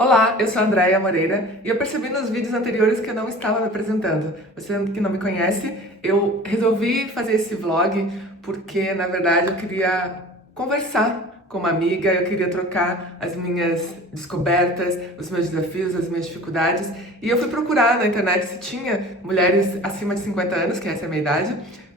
Olá, eu sou a Andréia Moreira e eu percebi nos vídeos anteriores que eu não estava me apresentando. Você que não me conhece, eu resolvi fazer esse vlog porque, na verdade, eu queria conversar com uma amiga, eu queria trocar as minhas descobertas, os meus desafios, as minhas dificuldades. E eu fui procurar na internet se tinha mulheres acima de 50 anos, que essa é a minha idade,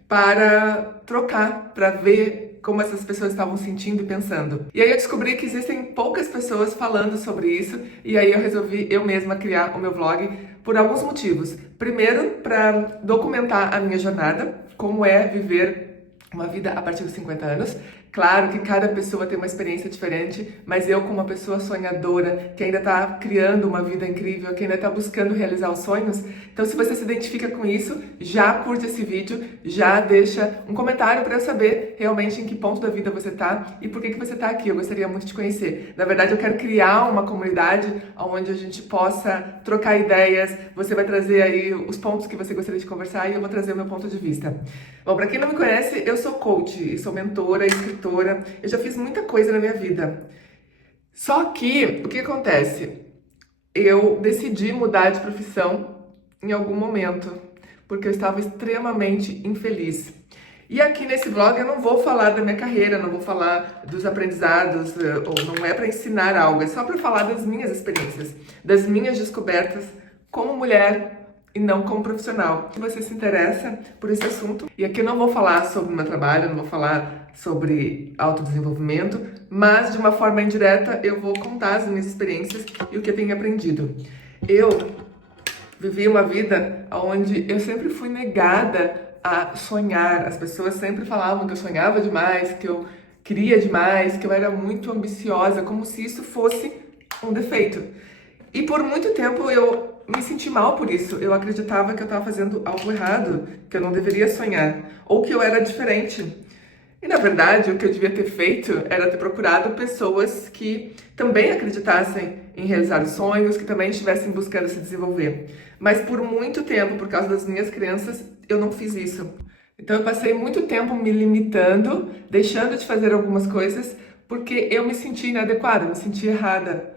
para trocar, para ver como essas pessoas estavam sentindo e pensando. E aí eu descobri que existem poucas pessoas falando sobre isso, e aí eu resolvi eu mesma criar o meu vlog por alguns motivos. Primeiro, para documentar a minha jornada, como é viver uma vida a partir dos 50 anos. Claro que cada pessoa tem uma experiência diferente, mas eu, como uma pessoa sonhadora, que ainda está criando uma vida incrível, que ainda está buscando realizar os sonhos, então se você se identifica com isso, já curte esse vídeo, já deixa um comentário para eu saber realmente em que ponto da vida você está e por que você está aqui. Eu gostaria muito de conhecer. Na verdade, eu quero criar uma comunidade onde a gente possa trocar ideias, você vai trazer aí os pontos que você gostaria de conversar e eu vou trazer o meu ponto de vista. Bom, para quem não me conhece, eu sou coach, sou mentora, escritora, eu já fiz muita coisa na minha vida. Só que, o que acontece? Eu decidi mudar de profissão em algum momento, porque eu estava extremamente infeliz. E aqui nesse vlog eu não vou falar da minha carreira, não vou falar dos aprendizados, ou não é para ensinar algo, é só para falar das minhas experiências, das minhas descobertas como mulher e não como profissional. Se você se interessa por esse assunto, e aqui eu não vou falar sobre o meu trabalho, não vou falar sobre autodesenvolvimento, mas de uma forma indireta eu vou contar as minhas experiências e o que eu tenho aprendido. Eu vivi uma vida onde eu sempre fui negada a sonhar. As pessoas sempre falavam que eu sonhava demais, que eu queria demais, que eu era muito ambiciosa, como se isso fosse um defeito. E por muito tempo eu me senti mal por isso. Eu acreditava que eu estava fazendo algo errado, que eu não deveria sonhar, ou que eu era diferente. E na verdade, o que eu devia ter feito era ter procurado pessoas que também acreditassem em realizar os sonhos, que também estivessem buscando se desenvolver. Mas por muito tempo, por causa das minhas crenças, eu não fiz isso. Então eu passei muito tempo me limitando, deixando de fazer algumas coisas, porque eu me sentia inadequada, me sentia errada.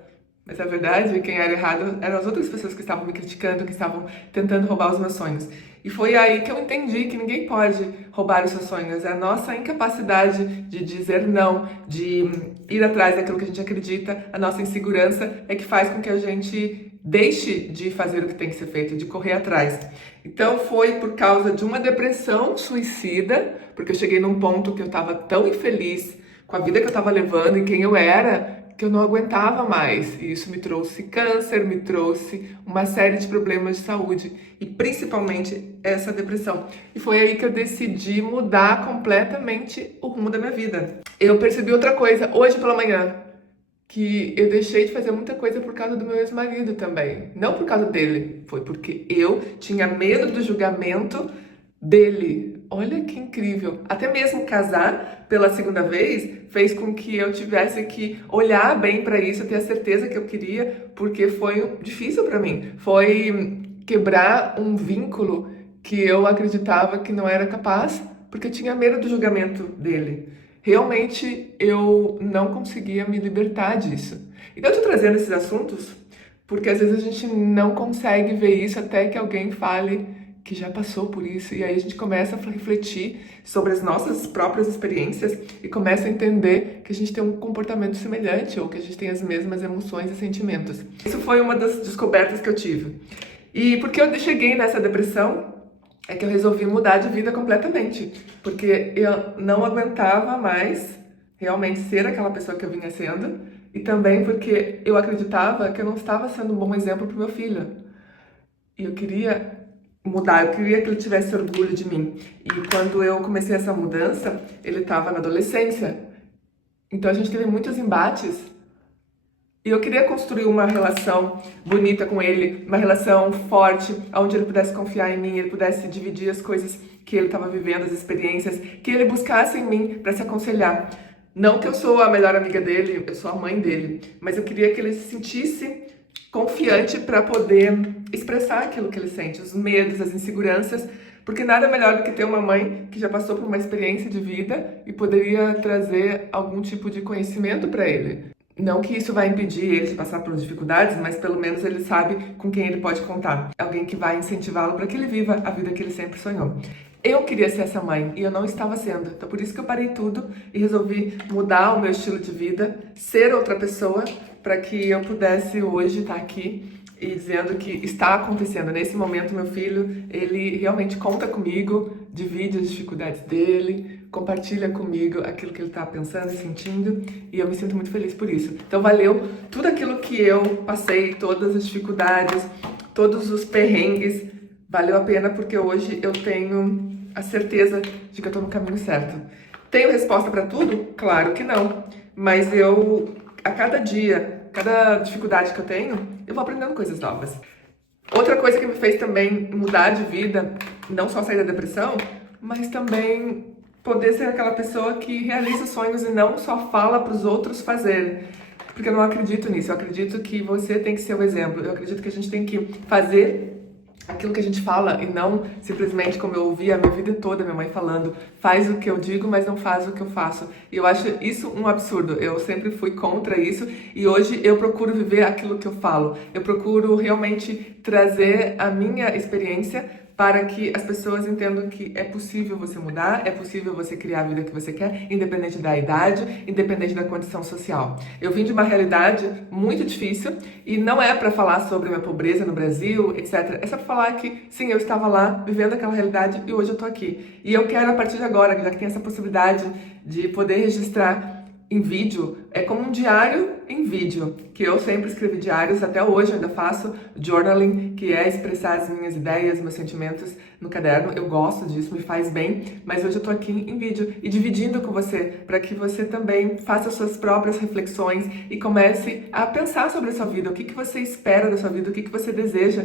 Mas a verdade, quem era errado eram as outras pessoas que estavam me criticando, que estavam tentando roubar os meus sonhos. E foi aí que eu entendi que ninguém pode roubar os seus sonhos. É a nossa incapacidade de dizer não, de ir atrás daquilo que a gente acredita, a nossa insegurança é que faz com que a gente deixe de fazer o que tem que ser feito, de correr atrás. Então foi por causa de uma depressão suicida, porque eu cheguei num ponto que eu estava tão infeliz com a vida que eu estava levando e quem eu era, que eu não aguentava mais. E isso me trouxe câncer, me trouxe uma série de problemas de saúde e principalmente essa depressão. E foi aí que eu decidi mudar completamente o rumo da minha vida. Eu percebi outra coisa hoje pela manhã, que eu deixei de fazer muita coisa por causa do meu ex-marido também. Não por causa dele, foi porque eu tinha medo do julgamento dele. Olha que incrível. Até mesmo casar pela segunda vez fez com que eu tivesse que olhar bem para isso, ter a certeza que eu queria, porque foi difícil para mim. Foi quebrar um vínculo que eu acreditava que não era capaz, porque eu tinha medo do julgamento dele. Realmente eu não conseguia me libertar disso. Então eu tô trazendo esses assuntos porque às vezes a gente não consegue ver isso até que alguém fale que já passou por isso, e aí a gente começa a refletir sobre as nossas próprias experiências e começa a entender que a gente tem um comportamento semelhante ou que a gente tem as mesmas emoções e sentimentos. Isso foi uma das descobertas que eu tive. E porque eu cheguei nessa depressão, é que eu resolvi mudar de vida completamente, porque eu não aguentava mais realmente ser aquela pessoa que eu vinha sendo, e também porque eu acreditava que eu não estava sendo um bom exemplo para o meu filho. E eu queria mudar, eu queria que ele tivesse orgulho de mim. E quando eu comecei essa mudança, ele estava na adolescência. Então a gente teve muitos embates. E eu queria construir uma relação bonita com ele, uma relação forte, onde ele pudesse confiar em mim, ele pudesse dividir as coisas que ele estava vivendo, as experiências, que ele buscasse em mim para se aconselhar. Não que eu sou a melhor amiga dele, eu sou a mãe dele, mas eu queria que ele se sentisse confiante para poder expressar aquilo que ele sente, os medos, as inseguranças, porque nada melhor do que ter uma mãe que já passou por uma experiência de vida e poderia trazer algum tipo de conhecimento para ele. Não que isso vai impedir ele de passar por dificuldades, mas pelo menos ele sabe com quem ele pode contar. Alguém que vai incentivá-lo para que ele viva a vida que ele sempre sonhou. Eu queria ser essa mãe e eu não estava sendo. Então por isso que eu parei tudo e resolvi mudar o meu estilo de vida, ser outra pessoa, para que eu pudesse hoje estar aqui e dizendo que está acontecendo. Nesse momento, meu filho, ele realmente conta comigo, divide as dificuldades dele, compartilha comigo aquilo que ele está pensando e sentindo, e eu me sinto muito feliz por isso. Então valeu tudo aquilo que eu passei, todas as dificuldades, todos os perrengues, valeu a pena porque hoje eu tenho a certeza de que eu estou no caminho certo. Tenho resposta para tudo? Claro que não, mas eu, a cada dia, cada dificuldade que eu tenho, eu vou aprendendo coisas novas. Outra coisa que me fez também mudar de vida, não só sair da depressão, mas também poder ser aquela pessoa que realiza sonhos e não só fala para os outros fazerem. Porque eu não acredito nisso, eu acredito que você tem que ser o exemplo, eu acredito que a gente tem que fazer aquilo que a gente fala e não simplesmente como eu ouvi a minha vida toda minha mãe falando, faz o que eu digo, mas não faz o que eu faço. E eu acho isso um absurdo. Eu sempre fui contra isso e hoje eu procuro viver aquilo que eu falo. Eu procuro realmente trazer a minha experiência para que as pessoas entendam que é possível você mudar, é possível você criar a vida que você quer, independente da idade, independente da condição social. Eu vim de uma realidade muito difícil e não é para falar sobre a minha pobreza no Brasil, etc. É só para falar que, sim, eu estava lá vivendo aquela realidade e hoje eu tô aqui. E eu quero, a partir de agora, já que tem essa possibilidade de poder registrar em vídeo, é como um diário em vídeo, que eu sempre escrevi diários, até hoje eu ainda faço journaling, que é expressar as minhas ideias, meus sentimentos no caderno. Eu gosto disso, me faz bem, mas hoje eu tô aqui em vídeo e dividindo com você, para que você também faça suas próprias reflexões e comece a pensar sobre a sua vida, o que você espera da sua vida, o que você deseja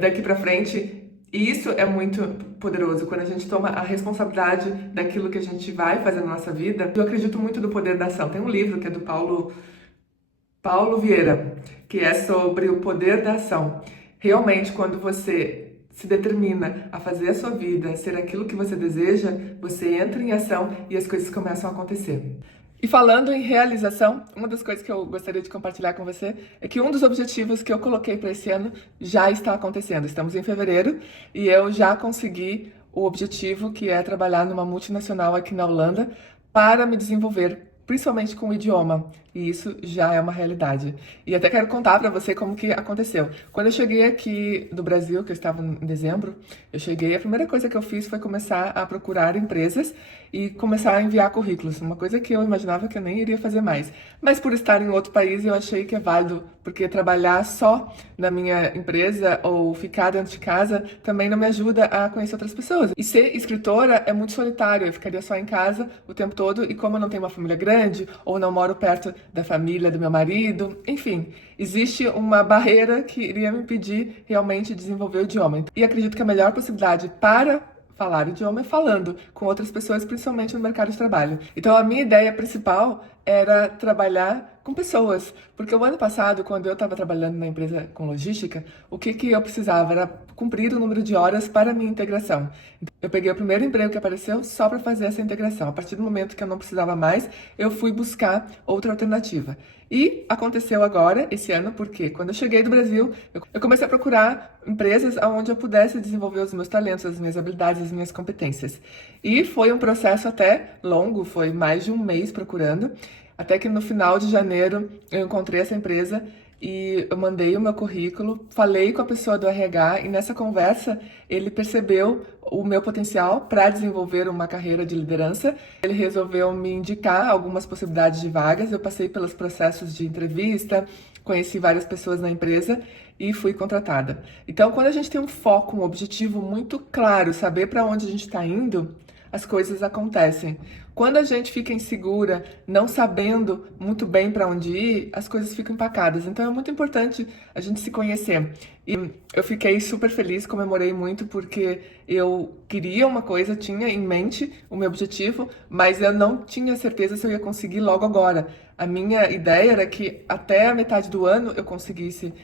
daqui para frente. E isso é muito poderoso, quando a gente toma a responsabilidade daquilo que a gente vai fazer na nossa vida. Eu acredito muito no poder da ação. Tem um livro que é do Paulo Vieira, que é sobre o poder da ação. Realmente, quando você se determina a fazer a sua vida, ser aquilo que você deseja, você entra em ação e as coisas começam a acontecer. E falando em realização, uma das coisas que eu gostaria de compartilhar com você é que um dos objetivos que eu coloquei para esse ano já está acontecendo. Estamos em fevereiro e eu já consegui o objetivo, que é trabalhar numa multinacional aqui na Holanda para me desenvolver, principalmente com o idioma, e isso já é uma realidade. E até quero contar para você como que aconteceu. Quando eu cheguei aqui do Brasil, que eu estava em dezembro, a primeira coisa que eu fiz foi começar a procurar empresas e começar a enviar currículos, uma coisa que eu imaginava que eu nem iria fazer mais. Mas por estar em outro país, eu achei que é válido, porque trabalhar só na minha empresa ou ficar dentro de casa também não me ajuda a conhecer outras pessoas. E ser escritora é muito solitário, eu ficaria só em casa o tempo todo, e como eu não tenho uma família grande, ou não moro perto da família do meu marido, enfim, existe uma barreira que iria me impedir realmente de desenvolver o idioma. E acredito que a melhor possibilidade para falar o idioma é falando com outras pessoas, principalmente no mercado de trabalho. Então a minha ideia principal era trabalhar com pessoas, porque o ano passado, quando eu estava trabalhando na empresa com logística, o que eu precisava era cumprir o número de horas para a minha integração. Então, eu peguei o primeiro emprego que apareceu só para fazer essa integração. A partir do momento que eu não precisava mais, eu fui buscar outra alternativa. E aconteceu agora, esse ano, porque quando eu cheguei do Brasil, eu comecei a procurar empresas onde eu pudesse desenvolver os meus talentos, as minhas habilidades, as minhas competências. E foi um processo até longo, foi mais de um mês procurando, até que no final de janeiro eu encontrei essa empresa e eu mandei o meu currículo, falei com a pessoa do RH e nessa conversa ele percebeu o meu potencial para desenvolver uma carreira de liderança. Ele resolveu me indicar algumas possibilidades de vagas, eu passei pelos processos de entrevista, conheci várias pessoas na empresa e fui contratada. Então, quando a gente tem um foco, um objetivo muito claro, saber para onde a gente está indo, as coisas acontecem. Quando a gente fica insegura, não sabendo muito bem para onde ir, as coisas ficam empacadas. Então é muito importante a gente se conhecer. E eu fiquei super feliz, comemorei muito porque eu queria uma coisa, tinha em mente o meu objetivo, mas eu não tinha certeza se eu ia conseguir logo agora. A minha ideia era que até a metade do ano eu conseguisse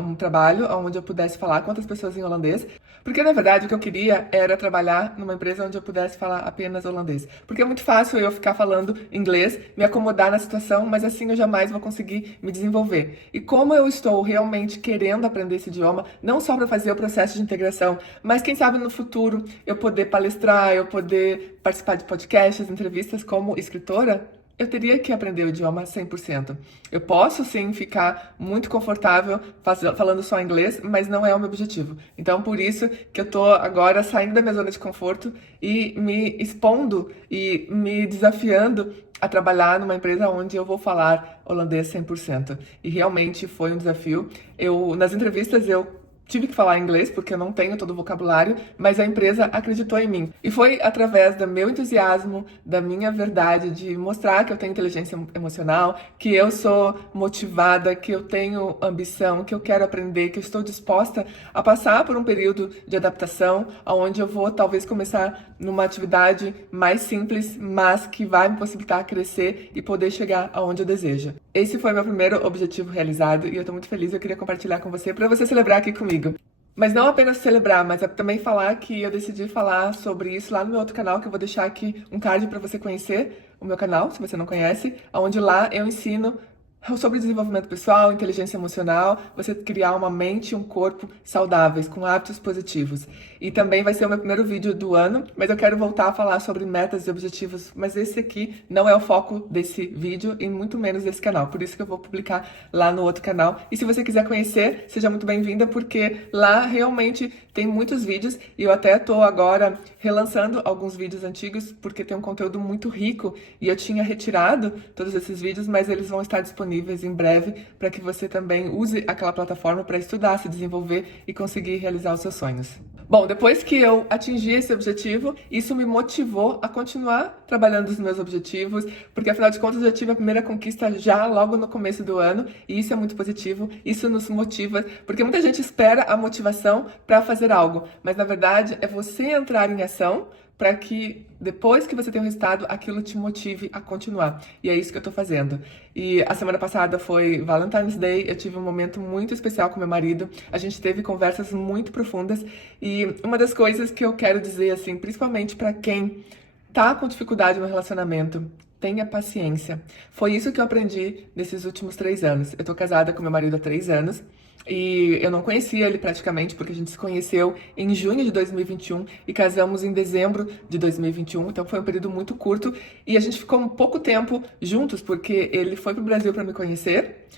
um trabalho onde eu pudesse falar com outras pessoas em holandês, porque na verdade o que eu queria era trabalhar numa empresa onde eu pudesse falar apenas holandês. Porque é muito fácil eu ficar falando inglês, me acomodar na situação, mas assim eu jamais vou conseguir me desenvolver. E como eu estou realmente querendo aprender esse idioma, não só para fazer o processo de integração, mas quem sabe no futuro eu poder palestrar, eu poder participar de podcasts, entrevistas como escritora, eu teria que aprender o idioma 100%. Eu posso, sim, ficar muito confortável falando só inglês, mas não é o meu objetivo. Então, por isso que eu tô agora saindo da minha zona de conforto e me expondo e me desafiando a trabalhar numa empresa onde eu vou falar holandês 100%. E realmente foi um desafio. Nas entrevistas, eu tive que falar inglês, porque eu não tenho todo o vocabulário, mas a empresa acreditou em mim. E foi através do meu entusiasmo, da minha verdade, de mostrar que eu tenho inteligência emocional, que eu sou motivada, que eu tenho ambição, que eu quero aprender, que eu estou disposta a passar por um período de adaptação, onde eu vou talvez começar numa atividade mais simples, mas que vai me possibilitar crescer e poder chegar aonde eu desejo. Esse foi meu primeiro objetivo realizado e eu tô muito feliz, eu queria compartilhar com você para você celebrar aqui comigo. Mas não apenas celebrar, mas também falar que eu decidi falar sobre isso lá no meu outro canal, que eu vou deixar aqui um card para você conhecer o meu canal, se você não conhece, onde lá eu ensino sobre desenvolvimento pessoal, inteligência emocional, você criar uma mente e um corpo saudáveis, com hábitos positivos. E também vai ser o meu primeiro vídeo do ano, mas eu quero voltar a falar sobre metas e objetivos, mas esse aqui não é o foco desse vídeo e muito menos desse canal, por isso que eu vou publicar lá no outro canal. E se você quiser conhecer, seja muito bem-vinda, porque lá realmente tem muitos vídeos e eu até tô agora relançando alguns vídeos antigos, porque tem um conteúdo muito rico e eu tinha retirado todos esses vídeos, mas eles vão estar disponíveis em breve para que você também use aquela plataforma para estudar, se desenvolver e conseguir realizar os seus sonhos. Bom, depois que eu atingi esse objetivo, isso me motivou a continuar trabalhando os meus objetivos, porque afinal de contas eu tive a primeira conquista já logo no começo do ano, e isso é muito positivo, isso nos motiva, porque muita gente espera a motivação para fazer algo, mas na verdade é você entrar em ação para que depois que você tem o resultado, aquilo te motive a continuar. E é isso que eu tô fazendo. E a semana passada foi Valentine's Day, eu tive um momento muito especial com meu marido, a gente teve conversas muito profundas, e uma das coisas que eu quero dizer, assim, principalmente para quem tá com dificuldade no relacionamento, tenha paciência. Foi isso que eu aprendi nesses últimos 3 anos. Eu tô casada com meu marido há 3 anos, e eu não conhecia ele praticamente, porque a gente se conheceu em junho de 2021 e casamos em dezembro de 2021, então foi um período muito curto e a gente ficou um pouco tempo juntos, porque ele foi pro Brasil para me conhecer,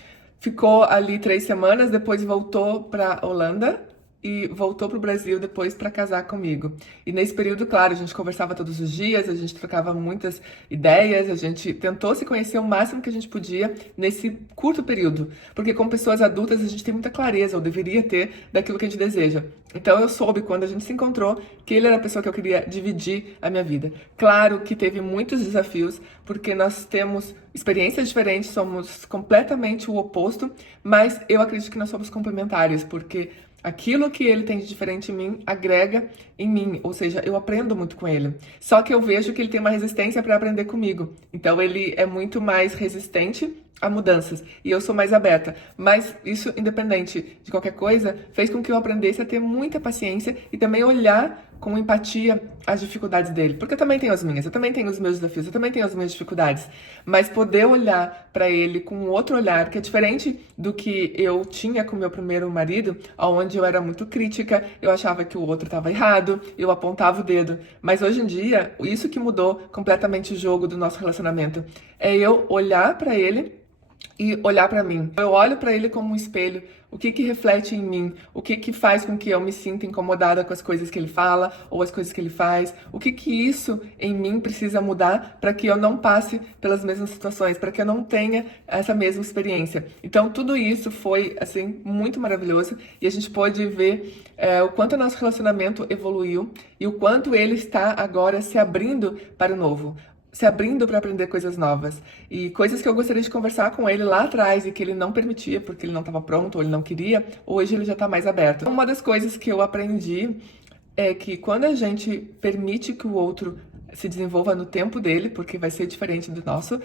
ficou ali 3 semanas, depois voltou para Holanda e voltou pro Brasil depois para casar comigo. E nesse período, claro, a gente conversava todos os dias, a gente trocava muitas ideias, a gente tentou se conhecer o máximo que a gente podia nesse curto período, porque como pessoas adultas a gente tem muita clareza, ou deveria ter, daquilo que a gente deseja. Então eu soube, quando a gente se encontrou, que ele era a pessoa que eu queria dividir a minha vida. Claro que teve muitos desafios, porque nós temos experiências diferentes, somos completamente o oposto, mas eu acredito que nós somos complementares, porque aquilo que ele tem de diferente em mim agrega em mim, ou seja, eu aprendo muito com ele. Só que eu vejo que ele tem uma resistência para aprender comigo. Então ele é muito mais resistente a mudanças e eu sou mais aberta. Mas isso, independente de qualquer coisa, fez com que eu aprendesse a ter muita paciência e também olhar com empatia as dificuldades dele. Porque eu também tenho as minhas, eu também tenho os meus desafios, eu também tenho as minhas dificuldades. Mas poder olhar para ele com um outro olhar, que é diferente do que eu tinha com meu primeiro marido, onde eu era muito crítica, eu achava que o outro estava errado, eu apontava o dedo. Mas hoje em dia, isso que mudou completamente o jogo do nosso relacionamento. É eu olhar para ele e olhar para mim. Eu olho para ele como um espelho, o que que reflete em mim, o que que faz com que eu me sinta incomodada com as coisas que ele fala ou as coisas que ele faz, o que que isso em mim precisa mudar para que eu não passe pelas mesmas situações, para que eu não tenha essa mesma experiência. Então tudo isso foi assim muito maravilhoso e a gente pôde ver o quanto o nosso relacionamento evoluiu e o quanto ele está agora se abrindo para o novo, se abrindo para aprender coisas novas. E coisas que eu gostaria de conversar com ele lá atrás e que ele não permitia, porque ele não estava pronto ou ele não queria, hoje ele já está mais aberto. Uma das coisas que eu aprendi é que quando a gente permite que o outro se desenvolva no tempo dele, porque vai ser diferente do nosso,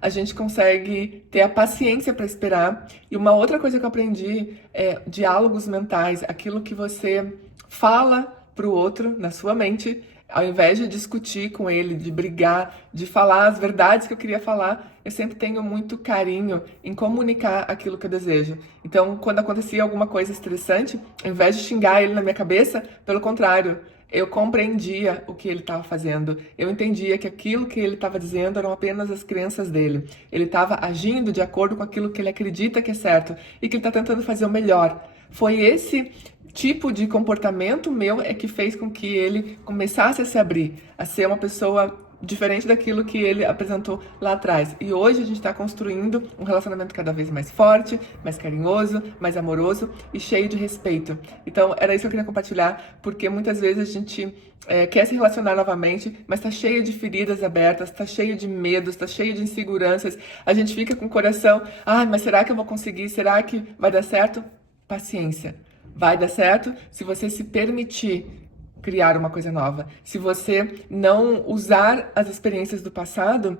a gente consegue ter a paciência para esperar. E uma outra coisa que eu aprendi é diálogos mentais, aquilo que você fala para o outro na sua mente, Ao invés de discutir com ele, de brigar, de falar as verdades que eu queria falar, eu sempre tenho muito carinho em comunicar aquilo que eu desejo. Então, quando acontecia alguma coisa estressante, ao invés de xingar ele na minha cabeça, pelo contrário, eu compreendia o que ele estava fazendo. Eu entendia que aquilo que ele estava dizendo eram apenas as crenças dele. Ele estava agindo de acordo com aquilo que ele acredita que é certo e que ele está tentando fazer o melhor. Foi esse tipo de comportamento meu é que fez com que ele começasse a se abrir, a ser uma pessoa diferente daquilo que ele apresentou lá atrás. E hoje a gente está construindo um relacionamento cada vez mais forte, mais carinhoso, mais amoroso e cheio de respeito. Então, era isso que eu queria compartilhar, porque muitas vezes a gente quer se relacionar novamente, mas está cheio de feridas abertas, está cheio de medos, está cheio de inseguranças. A gente fica com o coração, mas será que eu vou conseguir? Será que vai dar certo? Paciência. Vai dar certo se você se permitir criar uma coisa nova. Se você não usar as experiências do passado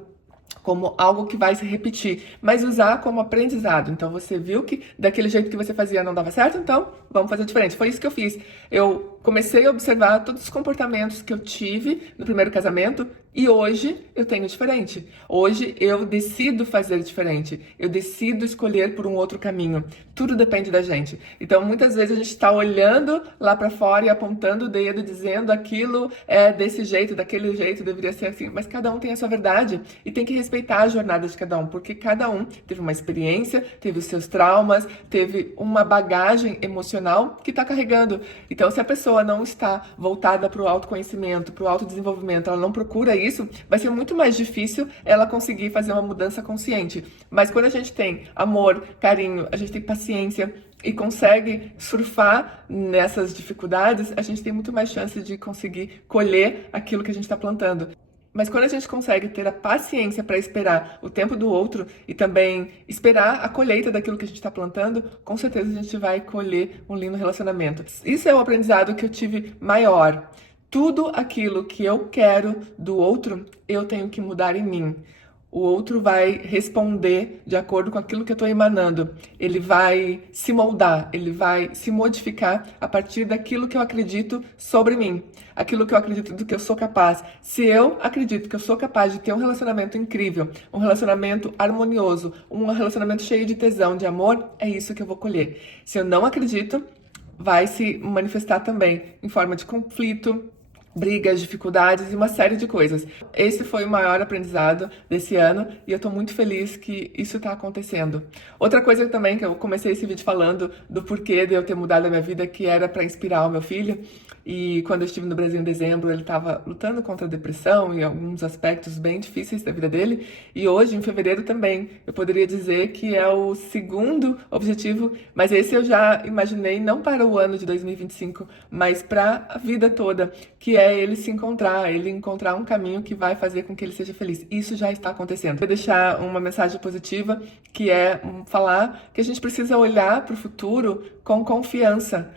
como algo que vai se repetir, mas usar como aprendizado. Então você viu que daquele jeito que você fazia não dava certo, então vamos fazer diferente. Foi isso que eu fiz. Eu comecei a observar todos os comportamentos que eu tive no primeiro casamento e hoje eu tenho diferente. Hoje eu decido fazer diferente. Eu decido escolher por um outro caminho. Tudo depende da gente. Então muitas vezes a gente está olhando lá para fora e apontando o dedo, dizendo aquilo é desse jeito, daquele jeito, deveria ser assim. Mas cada um tem a sua verdade e tem que respeitar a jornada de cada um, porque cada um teve uma experiência, teve os seus traumas, teve uma bagagem emocional que está carregando. Então, se a pessoa não está voltada para o autoconhecimento, para o autodesenvolvimento, ela não procura isso, vai ser muito mais difícil ela conseguir fazer uma mudança consciente. Mas quando a gente tem amor, carinho, a gente tem paciência e consegue surfar nessas dificuldades, a gente tem muito mais chance de conseguir colher aquilo que a gente está plantando. Mas quando a gente consegue ter a paciência para esperar o tempo do outro e também esperar a colheita daquilo que a gente está plantando, com certeza a gente vai colher um lindo relacionamento. Isso é o aprendizado que eu tive maior. Tudo aquilo que eu quero do outro, eu tenho que mudar em mim. O outro vai responder de acordo com aquilo que eu estou emanando. Ele vai se moldar, ele vai se modificar a partir daquilo que eu acredito sobre mim. Aquilo que eu acredito do que eu sou capaz. Se eu acredito que eu sou capaz de ter um relacionamento incrível, um relacionamento harmonioso, um relacionamento cheio de tesão, de amor, é isso que eu vou colher. Se eu não acredito, vai se manifestar também em forma de conflito, brigas, dificuldades e uma série de coisas. Esse foi o maior aprendizado desse ano e eu tô muito feliz que isso tá acontecendo. Outra coisa também que eu comecei esse vídeo falando do porquê de eu ter mudado a minha vida, que era para inspirar o meu filho. E quando eu estive no Brasil em dezembro, ele estava lutando contra a depressão e alguns aspectos bem difíceis da vida dele. E hoje, em fevereiro também, eu poderia dizer que é o segundo objetivo, mas esse eu já imaginei não para o ano de 2025, mas para a vida toda, que é ele se encontrar, ele encontrar um caminho que vai fazer com que ele seja feliz. Isso já está acontecendo. Vou deixar uma mensagem positiva, que é falar que a gente precisa olhar para o futuro com confiança.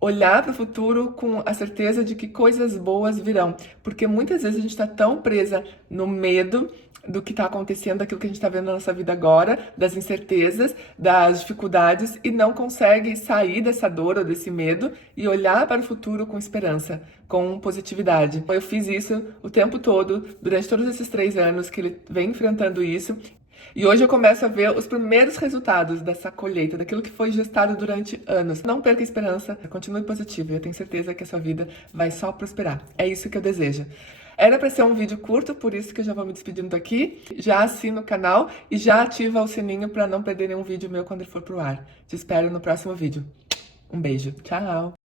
Olhar para o futuro com a certeza de que coisas boas virão. Porque muitas vezes a gente está tão presa no medo do que está acontecendo, daquilo que a gente está vendo na nossa vida agora, das incertezas, das dificuldades, e não consegue sair dessa dor ou desse medo e olhar para o futuro com esperança, com positividade. Eu fiz isso o tempo todo, durante todos esses 3 anos que ele vem enfrentando isso. E hoje eu começo a ver os primeiros resultados dessa colheita, daquilo que foi gestado durante anos. Não perca a esperança, continue positivo e eu tenho certeza que a sua vida vai só prosperar. É isso que eu desejo. Era para ser um vídeo curto, por isso que eu já vou me despedindo aqui. Já assina o canal e já ativa o sininho para não perder nenhum vídeo meu quando ele for pro ar. Te espero no próximo vídeo. Um beijo. Tchau!